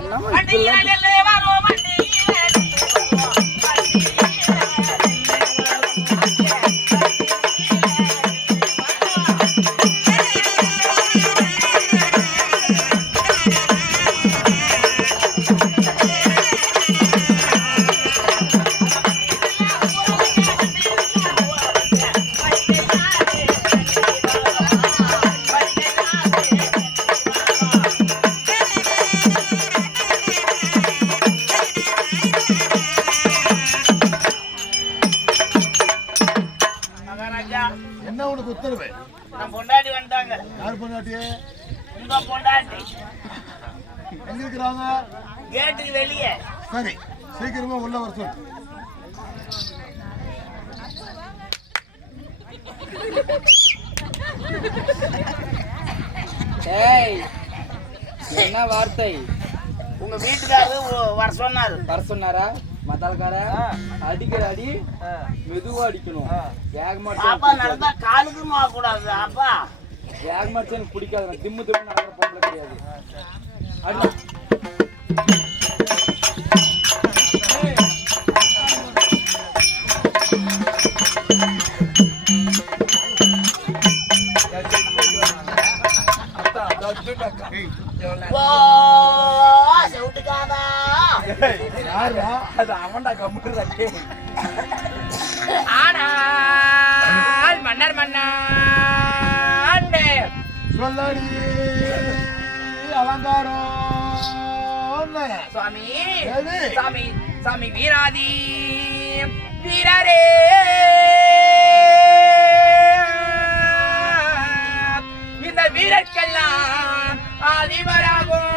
જન્મ என்ன வார்த்தை? உங்க வீட்டுக்காரரு வர சொன்னாரு. வர சொன்னாரா? மத்தாலக்கார அடிக்கிற அடி மெதுவா அடிக்கணும். பாப்பா வேகமாட்டு நடந்தா காலுக்கு கூடாது அப்பா. வேகமாட்டு எனக்கு பிடிக்காது. திம்மு திம்மு நடக்கிற பொம்பளை கிடையாது. அடி அது அவன்டா கம்முறாச்சே ஆனால் மன்னர் மன்னான் சொல்லடி அலங்காரம் சுவாமி? சாமி சாமி வீராதி வீரரே. இந்த வீரர்க்கெல்லாம் அதிபராகும்.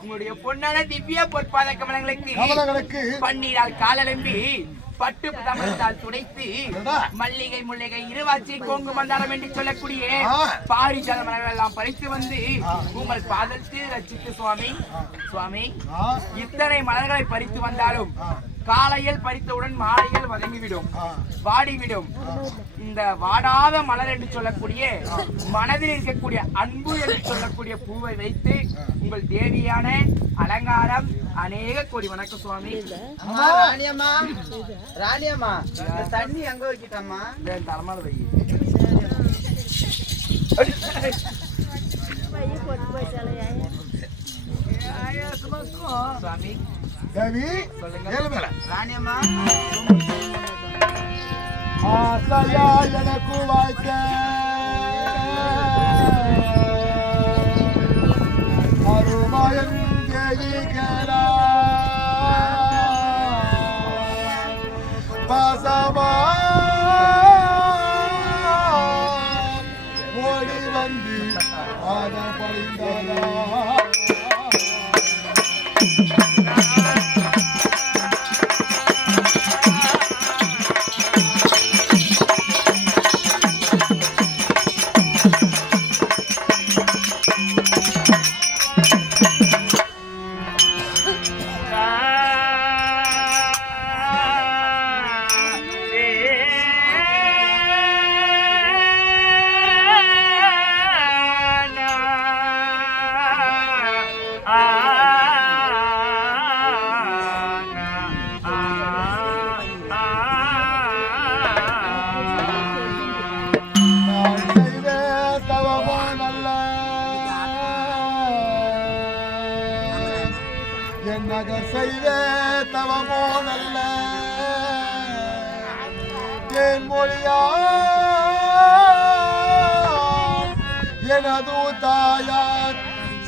உங்களுடைய பொன்னான திவ்ய பொற்பாத கமலங்களுக்கு கமலங்களுக்கு பன்னீரால் காலெலும்பி பட்டு தமிழ்த்தால் துடைத்து? மல்லிகை முல்லிகை இருவாச்சி கோங்கு மந்தாரம் என்று சொல்லக்கூடிய. பாரிஜாத மலர்கள் எல்லாம் பறித்து வந்து. உங்கள் பாதத்தில் ரச்சித்து சுவாமி சுவாமி இத்தனை மலர்களை பறித்து வந்தாலும். காலையில் பறித்தவுடன் மாலையில் வதங்கிவிடும். வாடிவிடும். இந்த வாடாத மலர் என்று சொல்லக்கூடிய மனதில் இருக்கக்கூடிய அன்பு என்று சொல்லக்கூடிய பூவை வைத்து உங்கள் தேவியான அலங்காரம் அநேக கோடி. வணக்கம் சுவாமி. அம்மா ராணியம்மா. ராணியம்மா இந்த தண்ணி எங்க வைக்கிட்டம்மா? இந்த தரமான வை. சுவாமி. தேவி சொல்லுங்க. ஏழு மேல ராணியம்மா. ஆசையா எனக்கு வாய்க்க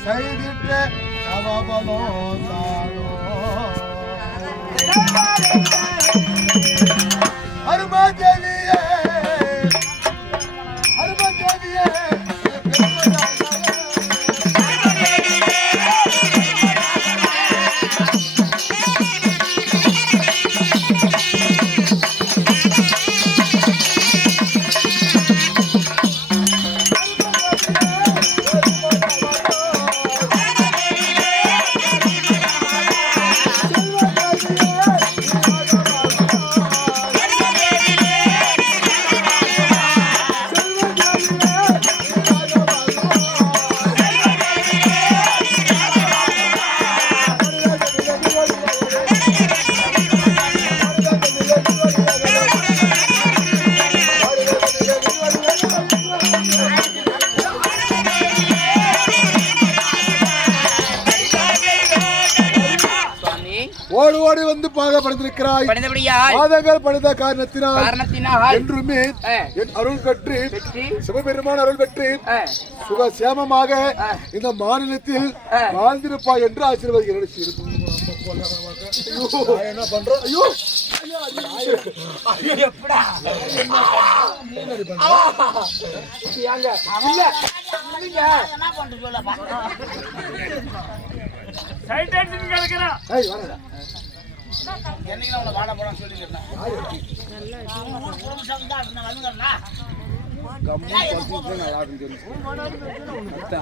Seyirde kalabalık olur. படிந்தபடியால் பாதங்கள் படுத்த காரணத்தினால் காரணத்தினால் என்றுமே என் அருள் பெற்று சிவபெருமான் அருள் பெற்று ஆ, சுகசேமமாக இந்த மாநிலத்தில். வாழ்ந்திருப்பாய் என்று ஆசீர்வதிக்கிறேன் என்ன பண்றோம் ஐயோ. ஏங்க, இல்ல, இல்லைங்க. ஏய், வாடா. மூணு நேரத்துலயும் நல்லத்தாங்க நல்லத்தாங்க வரமாட்டாங்கன்னு கேட்டேன் எப்ப நீ கேட்டியோ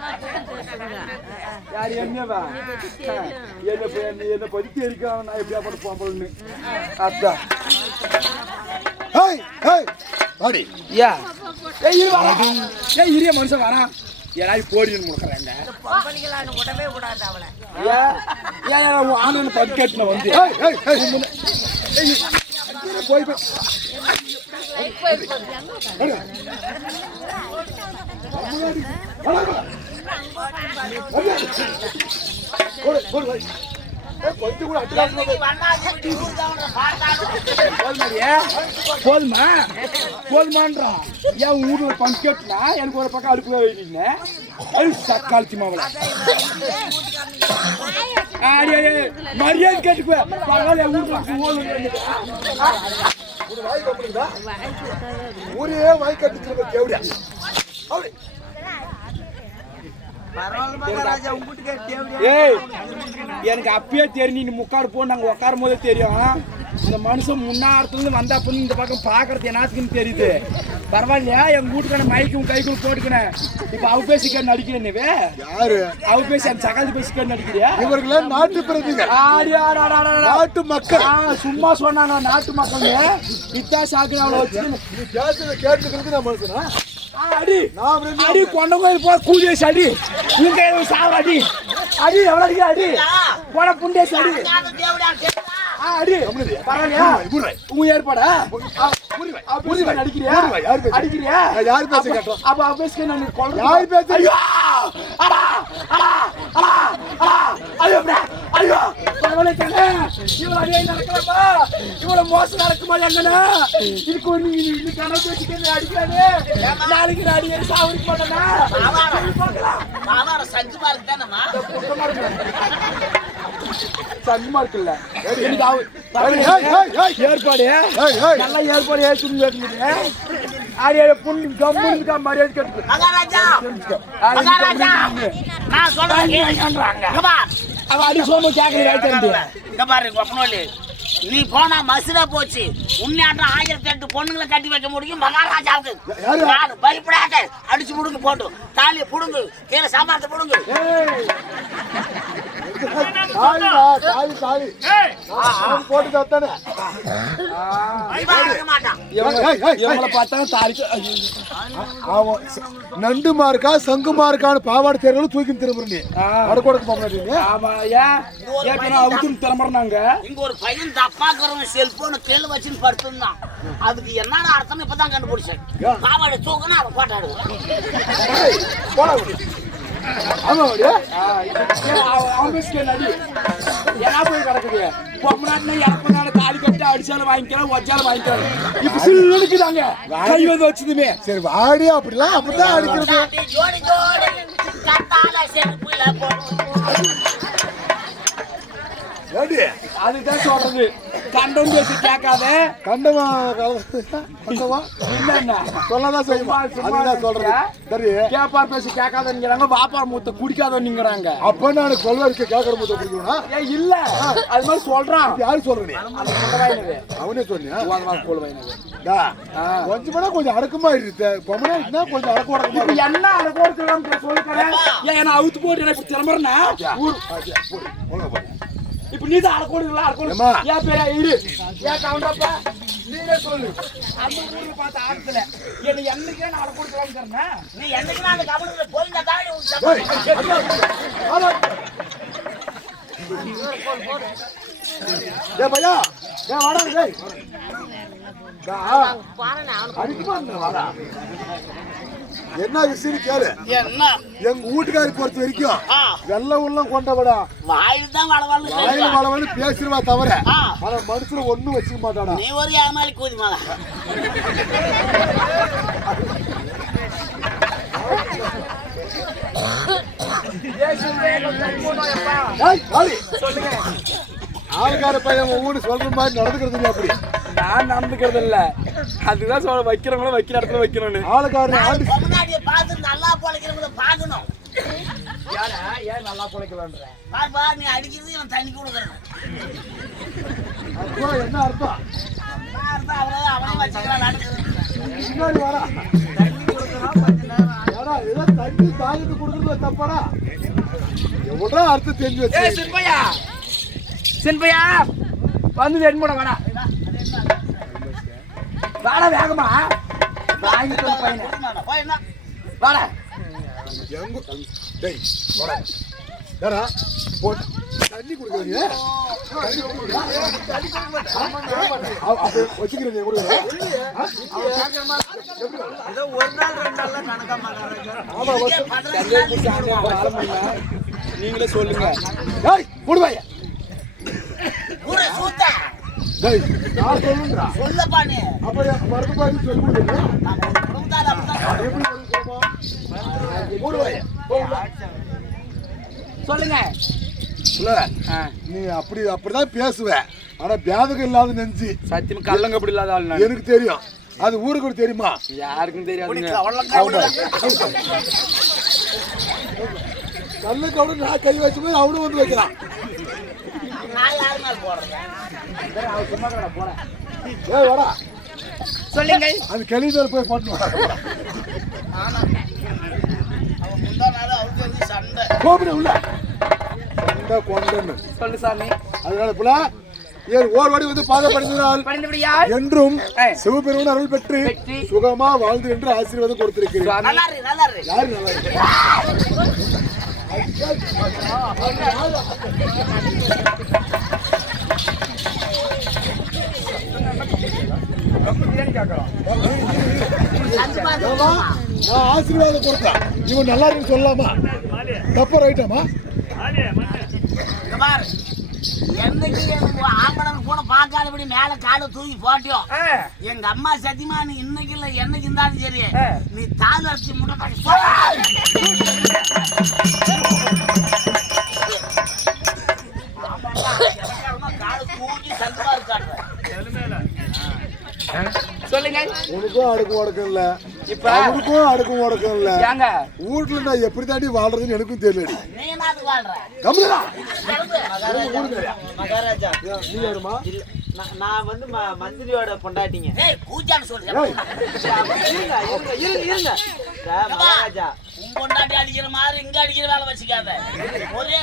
யார் என்னவா என்ன என்ன என்ன பத்தி இருக்கான் நான் எப்படியா போட்டு போம்பலன்னு அதான். ஏய், ஏய், வாடி. யா. ஏய் இரு வரா ஏய் இரிய மனுஷன் வரான் யாராவது போடின்னு முடுக்கறாங்க ஏன் ஏன் ஏன் உன் ஆனந்த பக்கெட்ல வந்து. ஏய், ஏய், ஏய், முன்ன- ஏய், இரு, போய் போய். போதுமா போதுமான்றான் ஏன் உன் ஊர்ல பங்கெட்னா எனக்கு ஒரு பக்கம் அடுப்பு வைக்கிறீங்க அது மாவள மரியாதை கேட்டுக்குவேன் பரவாயில்ல என் வீட்டுல ஊரே அப்படி பரவாயில்ல மகாராஜா உங்ககிட்ட கேட்டியா ஏய் எனக்கு அப்பயே தெரியும் நீ முக்காடு போ நாங்க உட்காரும் போதே தெரியும் இந்த மனுஷன் முன்னாரத்துல இருந்து வந்தா அப்ப இந்த பக்கம் பாக்குறது என்னத்துக்குன்னு தெரியுது. பரவாயில்லையா? எங்க வீட்டுக்கான மைக்கும் கைக்கும் போட்டுக்கினேன். இப்ப அவ பேசிக்க நடிக்கிறேன் நீ யாரு? அவ பேசி அந்த சகாதி பேசிக்க நடிக்கிறியா? இவர்கள நாட்டு ஆடி. நாட்டு மக்கள். ஆ, சும்மா சொன்னாங்க நாட்டு மக்கள் இத்தா சாக்கு அவளை வச்சு கேட்டுக்கிறது நான் மனுஷனா? அடி அடி கொண்ட கோயில் போ கூலியேசி அடி உங்க கையில சாவு அடி அடி எவ்வளவு அடிக்க அடி கொட புண்டேசி அடி அடி பரவாயில்லையா புரிவை. உங்க ஏற்பாடா புரிவை. அடிக்கிறியா? அடிக்கிறியா யார் அப்ப- கேட்டோம்? அப்ப அவ பேசுக்க நான் கொல்றேன். யார் பேச்ச? ஐயோ அடா அடா அடா அடா ஐயோ கண்ணே இவ்வளவு அடியே நடக்கலாமா இவ்வளவு மோசம் நடக்குமா எங்கண்ணா? இதுக்கு ஒரு நீ கணக்கு வச்சுக்க அடிக்காதே. நாளைக்கு நான் அடியே சாவடிக்க மாட்டேனா சொல்லி பார்க்கலாம். சங்கமா இருக்குல்ல எனக்கு அவ- ஏய், ஏய், ஏய். ஏற்பாடு ஏய், ஏய். நல்லா ஏற்பாடு ஏற்றுன்னு கேட்டுக்கிட்டு ஆடிய புண்ணு கம்முன்னு மரியாதை கேட்டு மகாராஜா! மகாராஜா! நான் சொல்றேன் இங்க பார். அவ அடி சோமு கேட்கல இங்க பாரு கொப்பனோலி நீ போனா மசுரா போச்சு. உன்னையாட்டம் ஆயிரத்தி எட்டு பொண்ணுங்களை கட்டி வைக்க முடியும் மகாராஜாவுக்கு. யாரு? பயப்படாத. அடிச்சு முடுங்க போட்டு. தாலியை புடுங்கு கீழே சாமானத்தை புடுங்கு. தாலி, தாலி. அவன் போட்டு தத்தானே. பயப்பட இவங்கள பார்த்தா தாலிக்கு ஐயோ. அவன் ச- நண்டு மார்க்கா சங்கு பாவாடை தேர்தலும் தூக்கி திரும்புற நீ ஆ. அடக்கொடக்கு போக மாட்டீங்க ஆமா ஏன் ஏற்கனவே அவுத்துன்னு கிளம்புறாங்க இங்க ஒரு பையன் தப்பாக்குறவங்க செல்போனை கீழே வச்சுன்னு படுத்துருந்தான் அதுக்கு என்னடா அர்த்தம் இப்பதான் கண்டுபிடிச்சேன் பாவாடை தூக்குனா அவன் பாட்டாடுவான் ஆமா நடி ஏன்னா போய் கிடக்குது? பொம்மநாட்டினா இறப்பு நாள் தாலி கட்டி அடிச்சாலும் வாங்கிக்கலாம் வச்சாலும் வாங்கிக்கலாம். இப்ப சில்லு இருக்குதாங்க கை வந்து வச்சதுமே. சரி வாடி அப்படிலாம் அப்படிதான் அடிக்கிறது. அதுதான் சொல்றது. கண்டம் பேசி கேட்காத. கண்டமா கண்டமா இல்லன்னா சொல்லதான் செய்யுமா? அதுதான் சொல்றது. சரி. கேப்பார் பேசி கேட்காதங்கிறாங்க வாப்பார் மூத்த குடிக்காதவங்கிறாங்க அப்ப நான் கொள்வாரிக்க கேட்கற பிடிக்கும்னா ஏய் இல்ல. அது மாதிரி சொல்றான். யாரு சொல்ற நீ அது கொண்டவாயினது அவனே சொன்னியா? கொஞ்சம் கொஞ்சம் அடக்கமா இருக்கு பொம்மனா கொஞ்சம் அடக்க உடக்கமா என்ன அதை கோர்த்து சொல்லிக்கிறேன் ஏன் அவுத்து போட்டு எனக்கு ஊர் இப்ப நீ தான் அடக்கோடுங்களா ஏம்மா? அடக்கோடு ஏன் பேரா இரு. ஏன் கவுண்டப்பா நீனே சொல்லு. அந்த ஊர்ல பார்த்த ஆட்கள. என்ன என்னைக்கே நான் அடக்கோடுக்கலாம்னு நீ என்னைக்கு அந்த கவனத்துல போயிருந்தா தானே உன் ஏய், ஹலோ. ஏய் பையா ஏய் வாடா டேய் டா, அடிக்குமா இந்த வாடா? என்ன விஷயம் கேளு என்ன எங்க வீட்டுக்காரி பொறுத்த வரைக்கும். வெள்ள உள்ளம் கொண்டவடா வாயில் தான் வளவளன்னு வாயில பேசுவா. வளவன்னு பேசுறவா தவிர. ஆனா மனுஷன ஒண்ணும் வச்சுக்க மாட்டாடா நீ ஒரு ஏமாளி கூதி மகா. ஆளுக்கார பையன் ஒவ்வொரு சொல்ற மாதிரி நடந்துக்கிறது நீ அப்படி நான் நடந்துக்கிறது இல்ல அதுதான் சொல்ல வைக்கிறவங்களும் வைக்கிற இடத்துல வைக்கணும்னு. ஆளுக்காரன் ஆண்டு பொம்மநாட்டியை பார்த்து நல்லா பொழைக்கிறவங்கள பார்க்கணும். ஏன் நல்லா பிழைக்கலான்ற? பாப்பா நீ அடிக்கிறது இவன் தண்ணி கொடுக்குறேன் அப்போ என்ன அர்த்தம்? அவ்வளோதான் அவனே வச்சுக்கலாம் நடக்குது பின்னாடி வரா ஏடா, ஏதோ தண்ணி தாகிட்டு கொடுக்குறது தப்பாடா. எவ்வளோ அர்த்தம் தெரிஞ்சு வச்சு சின்பையா சின்பையா வந்து என் கூட வேணா வாடா வேகமா. வாங்கிட்டு வந்த பையனை. வாடா. எங்க? டேய் ஏடா போ தண்ணி கொடுக்குறீங்க? கொடுக்குறீங்க? வச்சுக்கிறீங்க கொடுக்குறேன் ஏதோ ஒரு நாள் ரெண்டு மகாராஜா ஆமா வச்சு நீங்களே சொல்லுங்க. போடுவாயா நான் சொல்லுங்கடா சொல்லப்பா நீ அப்ப மருந்து பாதி சொல்லி போடுவாயா சொல்லுங்க. நீ அப்படி அப்படிதான் பேசுவ. ஆனா பேதகம் இல்லாத நெஞ்சு. சத்தியமா கல்லங்க அப்படி இல்லாத ஆள் நான். எனக்கு தெரியும். அது ஊருக்கு கூட தெரியுமா? யாருக்கும் தெரியாதுங்க கல்லுக்கு அவனு நான் கை வச்சு போய் அவனும் வந்து வைக்கிறான் நான் யாரு மேல போடுறேன் ஏய் வாடா சொல்லுங்கள். அந்த கெளிதல் போய் பண்ணு அவன் முந்தா நாள் அவருக்கு வந்து சண்டை. கோபுரம் உள்ள. சண்டை கொண்டன்னு சொல்லு சாமி. அதனால புல ஏன் ஓர் வாடி வந்து பாதப்படுத்தினால் என்றும். சிவபெருமன் அருள் பெற்று பெற்று சுகமா வாழ்ந்து என்று ஆசீர்வாதம் கொடுத்திருக்கிறேன். ஆசீர்வாதம் கொடுத்தா இவன் நல்லா இருக்கு சொல்லலாமா தப்பு ரைட்டாமா பாரு என்னைக்கு எனக்கு ஆம்பளன் கூட பார்க்காதபடி மேல காலை தூக்கி போட்டியோ எங்க அம்மா சத்தியமா நீ இன்னைக்கு இல்ல என்னைக்கு இருந்தாலும் சரி நீ தாலி அடிச்சு முட்டை காலை தூக்கி சந்தமா இருக்காரு சொல்லுங்கள் உனக்கும் அடுக்கும் உடக்கம் இல்ல. இப்ப? அவனுக்கும் அடுக்கும் உடக்கம் இல்ல. ஏங்க? வீட்டுல நான் எப்படி தாண்டி வாழ்றதுன்னு எனக்கும் கம்மிடா மகாராஜா. நீ இல்ல நான்- நான் வந்து ம- மந்திரியோட பொண்டாட்டிங்க. ஏய் கூச்சான்னு சொல்லு. ஏய், இருங்க இருங்க இருங்க இருங்க. சார், மகாராஜா. உன் பொண்டாட்டி அடிக்கிற மாதிரி இங்க அடிக்கிற வேலை வச்சுக்காத. ஒரே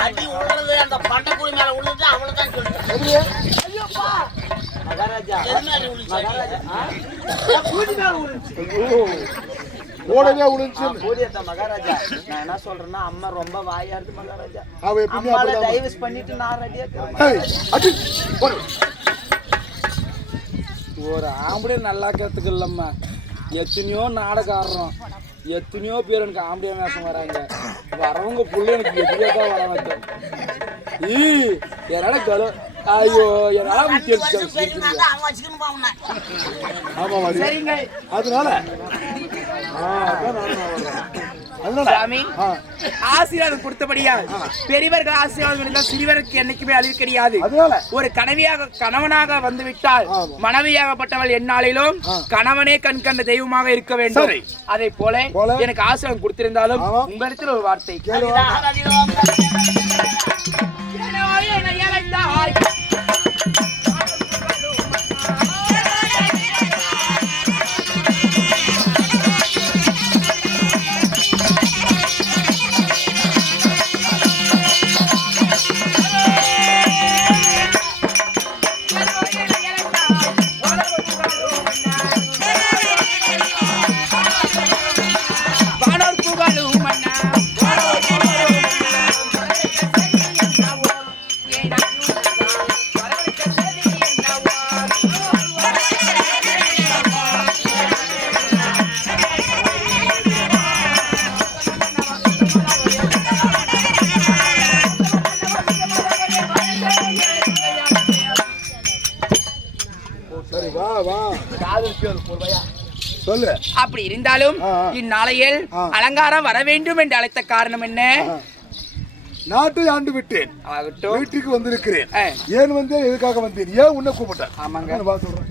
வயா அடி விழுறது அந்த பண்டக்குடி மேல விழுந்து அவ்வளவுதான் சொல்லிட்டேன் மகாராஜா ஓடவே நான் என்ன சொல்றேன்னா அம்மா ரொம்ப வாயாடுது மகாராஜா. அவ எப்பவுமே அம்மால டைவர்ஸ் பண்ணிட்டு நான் ரெடியா. ஒரு ஆம்பளை நல்லா இருக்கிறதுக்கு இல்லம்மா எத்தனையோ நாடகம் ஆடுறோம். எத்தனையோ பேர் எனக்கு ஆம்படியா வேஷம் வராங்க. வரவங்க புள்ள எனக்கு எதிரியா தான் வர வைக்கும் ஈ என்னால கல? ஐயோ என்னால அஞ்சு வருஷம் பெரிய நான் தான் அவன் வச்சுக்கணும் பாவன ஆமா வாடி. சரிங்க. அதனால? ஆ, அதான். அதனால சாமி ஆசீர்வாதம் கொடுத்தபடியால் பெரியவர்கள் ஆசீர்வாதம் இருந்தால் சிறியவருக்கு என்னைக்குமே அழிவு கிடையாது ஒரு கனவியாக கணவனாக வந்து விட்டால் ஆமா. மனைவியாகப்பட்டவள் ஆ. கணவனே கண் கண்ட தெய்வமாக இருக்க வேண்டும். அதை போல? எனக்கு ஆசீர்வாதம் கொடுத்திருந்தாலும். உங்களிடத்தில் ஒரு வார்த்தை அப்படி இருந்தாலும். இந்நாளையில். அலங்காரம் வர வேண்டும் என்று அழைத்த காரணம் என்ன? நாட்டை ஆண்டு விட்டேன். வீட்டுக்கு வந்திருக்கிறேன். ஏன் வந்தேன்? எதுக்காக வந்தேன்? ஏன் உன்னை கூப்பிட்டேன்? ஆமாங்க. சொல்றேன்.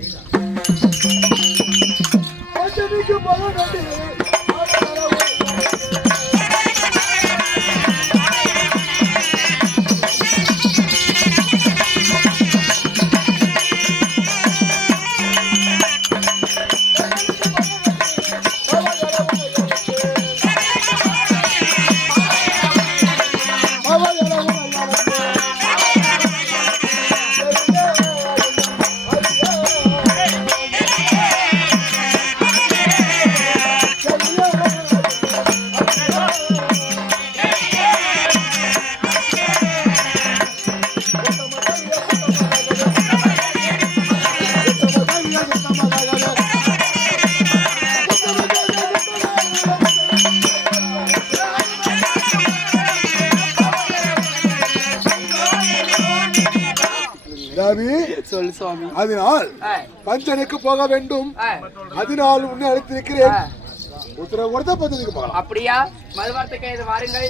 பஞ்சனுக்கு போக வேண்டும். அதனால் உன்னை அழைத்திருக்கிறேன். உத்தரவு கொடுத்தா பத்திரிக்கை பார்க்கலாம். அப்படியா? மறுவார்த்தை கைது வாருங்கள்.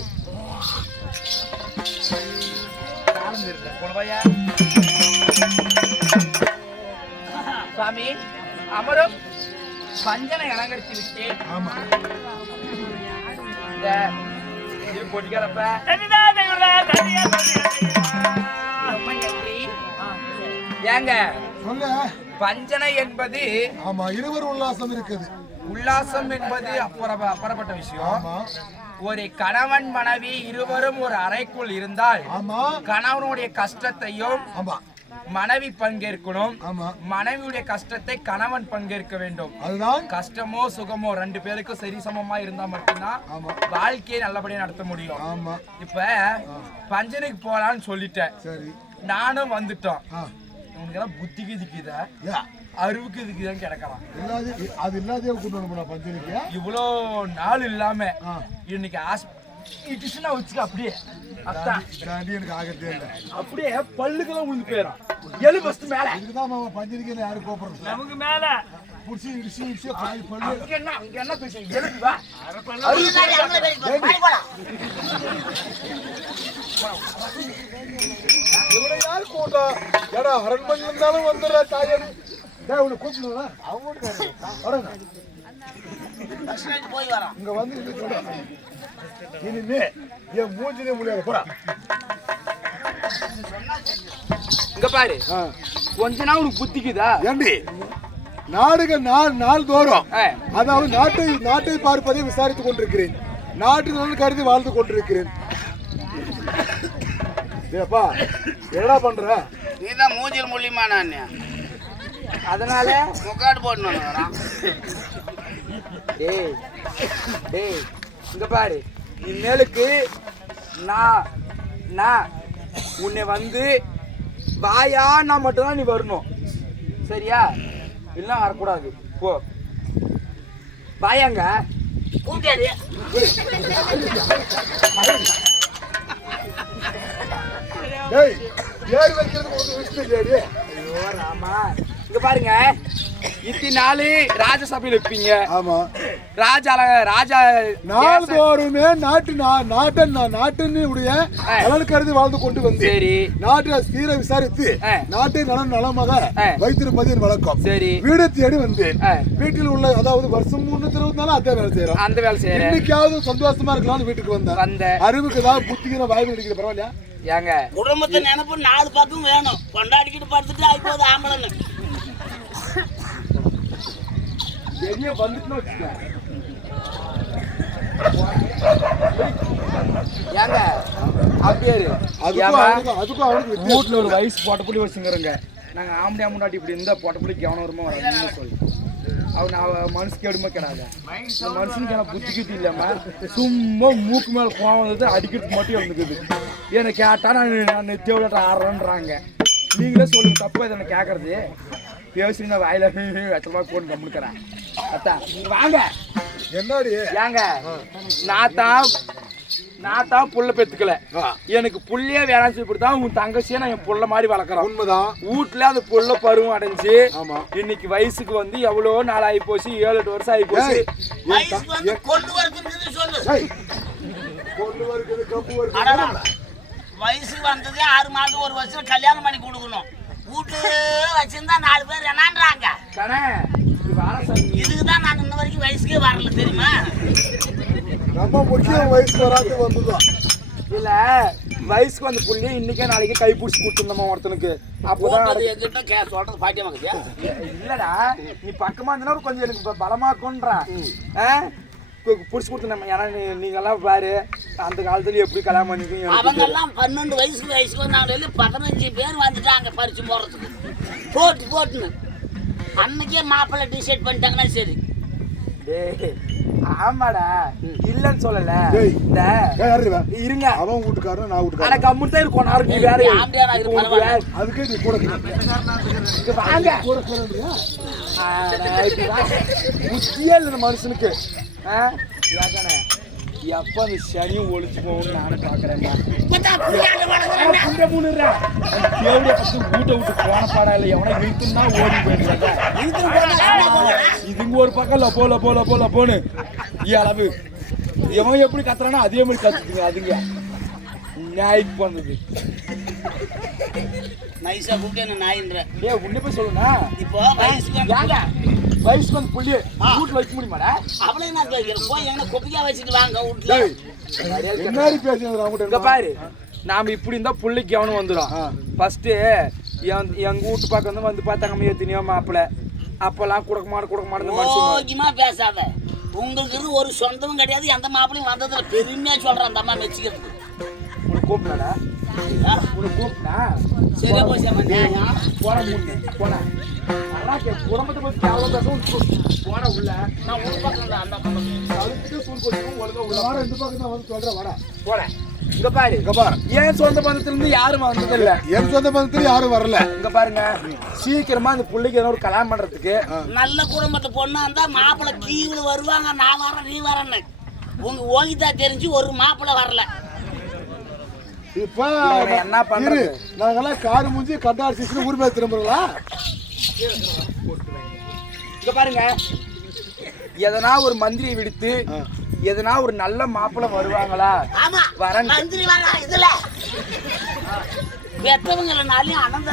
சுவாமி அமரும். பஞ்சனை அலங்கரித்து விட்டேன். இது நன்றி. ஏங்க சொல்லு. பஞ்சனை என்பது ஆமா இருவர் உல்லாசம் இருக்குது. உல்லாசம் என்பது அப்புற அப்புறப்பட்ட விஷயம். ஒரு கணவன் மனைவி இருவரும் ஒரு அறைக்குள் இருந்தால் கணவனுடைய கஷ்டத்தையும் மனைவி பங்கேற்கணும். மனைவியுடைய கஷ்டத்தை கணவன் பங்கேற்க வேண்டும். அதுதான். கஷ்டமோ சுகமோ ரெண்டு பேருக்கும் சரி சமமா இருந்தா மட்டும்தான் வாழ்க்கையை நல்லபடியா நடத்த முடியும். இப்ப பஞ்சனுக்கு போலான்னு சொல்லிட்டேன். நானும் வந்துட்டோம். உனக்கெல்லாம் புத்தி கிதிக்குதா யா. அறிவுக்கு இதுக்குதான் கிடக்கலாம். இல்லாத அது இல்லாதே கூட்டு வரணும் பஞ்சனிக்கு இவ்வளோ நாள் இல்லாம ஆ. இன்னைக்கு ஆஸ் இட்டுச்சுன்னா வச்சுக்க அப்படியே. எனக்கு ஆகிறதே இல்லை. அப்படியே பல்லுக்கெல்லாம் விழுந்து போயிடும். எழு ஃபர்ஸ்ட் மேல. இதுதான் மாமா பஞ்சனிக்கு யாரும் கூப்பிடுறது நமக்கு மேல. புடிச்சு இடிச்சு இடிச்சு காய் பல்லு. என்ன என்ன பேசுறீங்க? எழுந்து வா. முன்னாடி அவங்கள இவனை யார் கூட்டம் ஏடா அரண்மனை இருந்தாலும் வந்துடுற தாயாரு. டேய் உன்னை கூப்பிடுறா அவங்க வரங்க இங்க வந்து. இனிமே என் மூஞ்சிலே முடியாது. போடா. இங்க பாரு. கொஞ்ச நாள் உனக்கு புத்திக்குதா ஏண்டி? நாடுகள் நாள் நாள் தோறும். அதாவது நாட்டை நாட்டை பார்ப்பதை விசாரித்துக் கொண்டிருக்கிறேன். நாட்டு நலன் கருதி வாழ்ந்து கொண்டிருக்கிறேன். ஏப்பா என்னடா பண்ற? நீதான் மூஞ்சில் மூலியமா நான். அதனால? முக்காடு போடணும் டேய் டேய் இங்க பாரு. இனிமேலுக்கு நான் நான் உன்னை வந்து வாயான்னா மட்டும்தான் நீ வரணும். சரியா? இல்லை வரக்கூடாது. போ. வாயாங்க. கூப்பிட்டாரு. டேய் ஏர் வைக்கிறது ஒரு விஷயம் இல்லையாடி ஐயோ ராமா. இங்க பாருங்க. இத்தி நாலு ராஜசபையில் வைப்பீங்க ஆமா. ராஜா ராஜா நாள்தோறுமே நாட்டு நாட்டின் உடைய நலன் கருதி வாழ்ந்து கொண்டு வந்தேன் சரி. நாட்டை சீர விசாரித்து. நாட்டை நலன் நலமாக ஆ. வைத்திருப்பது என் வழக்கம். சரி. வீடு தேடி வந்தேன். வீட்டில் உள்ள அதாவது வருஷம் முன்னூத்தி இருபத்தி நாலு அதே வேலை செய்யறோம் அந்த வேலை செய்யறேன் இன்னைக்காவது சந்தோஷமா இருக்கலாம்னு வீட்டுக்கு வந்தேன். வந்த அறிவுக்கு ஏதாவது புத்திக்கு நான் வாய்ப்பு பரவாயில்லையா? ஏங்க. குடும்பத்தை நினைப்பு நாலு பக்கம் வேணும். கொண்டாடிக்கிட்டு படுத்துட்டு ஆயிப்போது ஆம்பளைன்னு வெளியே வந்துட்டுன்னு ஏங்க அப்படியே. வீட்டுல ஒரு வயசு பொட்டப்புள்ளி வச்சுங்கிறோங்க. நாங்க ஆம்படியா முன்னாடி இப்படி இருந்தா பொட்டப்புள்ளி கவனம் வருமா வராதுன்னு சொல்லி. அவன் அவ மனசுக்கு எடுமை கிடாத. இந்த மனுஷனுக்கு எனக்கு புத்தி கித்தி இல்லாம சும்மா மூக்கு மேல கோவம் வந்தது அடிக்கிறதுக்கு மட்டும் வந்துக்குது என்னை கேட்டா நான் நான் தேவையாட்ட ஆடுறேன்றாங்க நீங்களே சொல்லுங்க தப்பு இதை நான் கேட்கறது பேசுறீங்க வாயில வெத்தமா போட்டு கம்முனுக்கிறேன் அத்தா நீங்க வாங்க. என்னடி? ஏங்க நான் தான் நான் தான் புள்ள பெத்துக்கல. எனக்கு புள்ளையே வேணாம்னு சொல்லி தான் உன் தங்கச்சியை நான் என் புள்ள மாதிரி வளர்க்குறேன் உண்மைதான். வீட்டுல அந்த புள்ள பருவம் அடைஞ்சு ஆமா. இன்னைக்கு வயசுக்கு வந்து எவ்வளோ நாள் ஆகி போச்சு? ஏழு எட்டு வருஷம் ஆகி போச்சு. வயசுக்கு வந்ததே ஆறு மாசம் ஒரு வருஷம் கல்யாணம் பண்ணி கொடுக்கணும். வீட்டு வச்சிருந்தா நாலு பேர் என்னன்றாங்க? இதுக்கு தான் நான் இன்ன வரைக்கும் வயசுக்கே வரல தெரியுமா? நம்ம முக்கியம் வயசு வராது வந்துதான் இல்ல வயசுக்கு வந்த புள்ளைய இன்னைக்கே நாளைக்கு கை பிடிச்சி கொடுத்துருந்தோமா ஒருத்தனுக்கு. அப்போதான் எங்கிட்ட கே சொல்றது பாட்டியமா இல்லடா நீ பக்கமா இருந்தா கொஞ்சம் எனக்கு பலமா கொன்றா புடிச்சு கொடுத்து ஏன்னா நீங்கெல்லாம் பாரு அந்த காலத்துல எப்படி கல்யாணம் பண்ணிக்கணும் எனக்கு அவங்க. எல்லாம் பன்னெண்டு வயசுக்கு வயசுக்கு வந்தாங்க பதினஞ்சு பேர் வந்துட்டாங்க பறிச்சு போறதுக்கு போட்டு போட்டுன்னு. அன்னைக்கே மாப்பிள்ளை டிசைட் பண்ணிட்டாங்கன்னா சரி. டேய், ஆமாடா. இல்லன்னு சொல்லல. டேய். இந்த? இருங்க. அவன் வீட்டுக்காரன் நான் வீட்டுக்காரன்? கம்முன்னு தான் இருக்கும். நாரு நீ வேற. நான் அதுக்கே நீ கூட வாங்க. புத்தியே இல்லை மனுஷனுக்கு. ஆ? எப்ப அந்த சனியும் ஒழிச்சு போகும்னு நானும் பத்து வீட்டை விட்டு போன பாடா இல்லை எவனா இழுத்துன்னா ஓடி போயிடுறாங்க இதுங்க ஒரு பக்கம் லப்போ லப்போ லப்போ லப்போன்னு அளவு. எவன் எப்படி கத்துறானோ அதே மாதிரி கத்துக்குங்க அதுங்க. நாய்க்கு பண்ணது நைஸா கூப்பிட்டு என்ன நாயின்ற. ஏ உன்ன போய் சொல்லுண்ணா. இப்போ வயசுக்கு வயசுக்கு வந்து புள்ளி வீட்டுல வைக்க முடியுமாடா அவளே நான் கேட்கிறேன் போய் எங்க கொப்பிக்கா வச்சுட்டு வாங்க வீட்டுல. முன்னாடி பேசுறது அவங்ககிட்ட பாரு நாம இப்படி இருந்தா புள்ளிக்கு கவனம் வந்துடும் ஃபர்ஸ்ட் எங்க வீட்டு பக்கம் வந்து வந்து பார்த்தாங்க எத்தனையோ மாப்பிள்ள அப்பெல்லாம் கொடுக்க மாட்டேன் கொடுக்க மாட்டேன் பேசாத. உங்களுக்கு ஒரு சொந்தமும் கிடையாது எந்த மாப்பிளையும் வந்ததுல பெருமையா சொல்றேன் அந்த அம்மா மெச்சுக்கிறது. உனக்கு கூப்பிடா உனக்கு போச்சு அம்மா நியாயம். போன போன குடும்பத்தை பத்தி கேவலம் பேச போன உள்ள. நான் ஒரு பக்கம் இல்ல, அந்த அழுத்திட்டு சூழ் கொட்டிக்கும் ஒழுங்கா உள்ள. வாடா இந்த பக்கம் தான் வந்து வாடா. போனேன் இங்க பாரு இங்க பாரு. ஏன் சொந்த பந்தத்துல இருந்து யாரும் வந்தது இல்ல? என் சொந்த பந்தத்துல யாரும் வரல? இங்க பாருங்க. சீக்கிரமா அந்த புள்ளைக்கு ஏதோ ஒரு கல்யாணம் பண்றதுக்கு நல்ல குடும்பத்து பொண்ணா இருந்தா மாப்பிள்ளை கீழே வருவாங்க. நான் வரேன் நீ வரேன்னு. உங்க ஓகிதா தெரிஞ்சு ஒரு மாப்பிள்ளை வரல. இப்ப என்ன பண்றது? நாங்கெல்லாம் காரு மூஞ்சி கட்டார் சீசன் ஊர் பேர் இங்க பாருங்க. எதனா ஒரு மந்திரியை விடுத்து எதனா ஒரு நல்ல மாப்பிள்ளை வருவாங்களா? ஆமா. வரேன். மந்திரி வரா இதுல. பெத்தவங்கனாலையும் அனந்த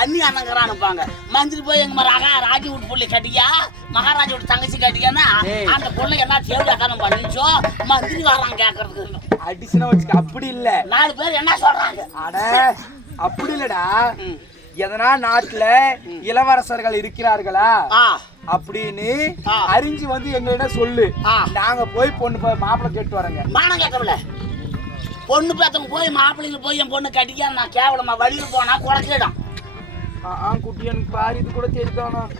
அண்ணி அண்ணங்கிறான் அனுப்பாங்க மந்திரி போய் எங்க மகா ராஜி வீட்டு புள்ளி கட்டியா மகாராஜா வீட்டு தங்கச்சி கட்டியானா. அந்த பொண்ணு என்ன தேவையா தானே பண்ணிச்சோ? மந்திரி வரான் கேட்கறதுக்கு அடிஷனா வச்சுக்க அப்படி இல்ல. நாலு பேர் என்ன சொல்றாங்க? அட அப்படி இல்லடா. எதனா நாட்டுல இளவரசர்கள் இருக்கிறார்களா? அப்படின்னு. அறிஞ்சு வந்து எங்கள்கிட்ட சொல்லு. நாங்க போய் பொண்ணு போய் மாப்பிள்ளை கேட்டு வரேங்க. மானம் கேட்கல பொண்ணு பேத்தவங்க போய் மாப்பிள்ளைங்க போய் என் பொண்ணு கட்டிக்க நான் கேவலமா வழியில் போனா குறைச்சிடும் ஆ, குட்டி எனக்கு பாரு இது கூட தெரிவிக்கணும்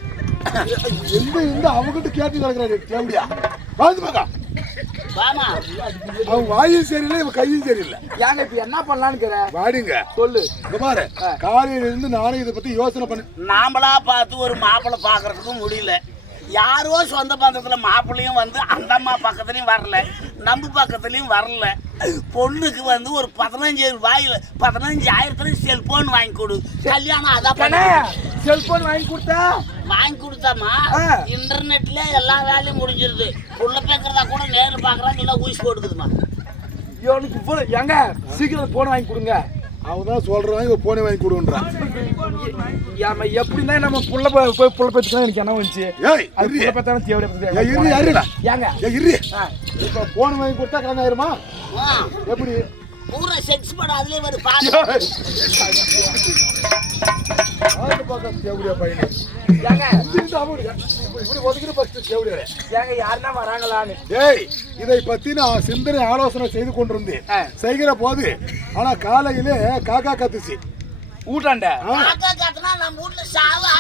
எந்த எந்த அவகிட்ட கேட்டு கிடக்குறாரு கேம்பியா வாழ்ந்து வாமா அவன் வாயும் சரியில்லை இவன் கையும் சரியில்லை. ஏங்க இப்ப என்ன பண்ணலான்னு வாடிங்க. சொல்லு. இங்க பாரு காலையில இருந்து நானும் இதை பத்தி யோசனை பண்ணி. நாமளா பார்த்து ஒரு மாப்பிள்ளை பார்க்கறதுக்கும் முடியல. யாரோ சொந்த பந்தத்துல மாப்பிள்ளையும் வந்து அந்த அம்மா பக்கத்துலயும் வரல நம்ம பக்கத்துலயும் வரல. பொண்ணுக்கு வந்து ஒரு பதினஞ்சு ரூபாயில பதினஞ்சு ஆயிரத்துல செல்போன் வாங்கி கொடு. கல்யாணம் அதான் செல்போன் வாங்கி கொடுத்தா? வாங்கி கொடுத்தாமா. இன்டர்நெட்ல எல்லா வேலையும் முடிஞ்சிருது. புள்ள பேக்கிறதா கூட நேரில் பார்க்கறாங்க இல்லை ஊசி போட்டுக்குதுமா இவனுக்கு இவ்வளவு ஏங்க சீக்கிரம் போன் வாங்கி கொடுங்க. அவன் தான் சொல்றான் இவன் போனை வாங்கி கொடுன்றான். ஏமா எப்படின்னா நம்ம புள்ள போய் புள்ள பெற்றுக்கலாம் எனக்கு என்ன வந்துச்சு? ஏய் அது புள்ள பெற்றாலும் தேவை ஏய், இரு யாருடா? ஏங்க. ஏய் இரு. ஆ. இப்ப போன் வாங்கி கொடுத்தா கடன் ஆயிருமா? ஆ, எப்படி? பூரா செக்ஸ் படம் அதுலயே வருது பாரு ஆட்டு பக்கம் தேவடியா பையனே. ஏங்க. இப்படி ஒதுக்கிட்டு ஃபர்ஸ்ட் தேவடியா ஏங்க யாருன்னா வராங்களான்னு. டேய் இதை பத்தி நான் சிந்தனை ஆலோசனை செய்து கொண்டிருந்தேன். செய்கிற போது ஆனா காலையிலே காக்கா கத்துச்சு. ஊட்டாண்ட. காக்கா காத்துனா நம்ம வீட்டுல சாவா?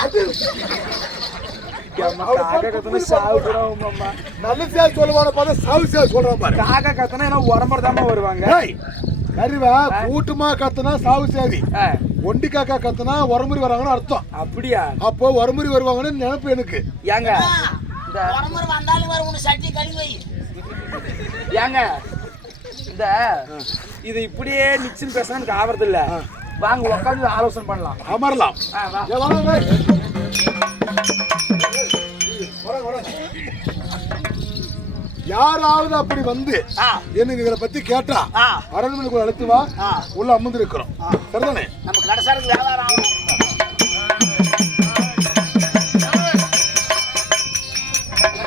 காக்கா கத்தனா சாவு போறோம் அம்மா நல்ல சேல் சொல்லுவான பார்த்தா சாவு சேல் சொல்றான் பாரு. காக்கா கத்தனா என்ன உடம்புறதாம வருவாங்க? டேய் அறிவா கூட்டமா கத்துனா சாவு சேதி. ஒண்டி காக்கா கத்துனா உரமுறை வராங்கன்னு அர்த்தம் அப்படியா அப்போ உரமுறை வருவாங்கன்னு நினைப்பு எனக்கு ஏங்க உடம்பு வந்தாலும் வரும் உனக்கு சட்டி கழுவி வை ஏங்க இந்த இது இப்படியே நிச்சயம் பேச எனக்கு ஆவறது இல்ல வாங்க உட்காந்து ஆலோசனை பண்ணலாம் அமரலாம் ஆ, வா. யாராவது அப்படி வந்து எனக்கு இதை பத்தி கேட்டா அரண்மனைக்குள்ள அழைத்து வா. ஆ. உள்ள அமர்ந்து இருக்கிறோம் சரிதானே? நம்ம கடைசாருக்கு வியாபாரம்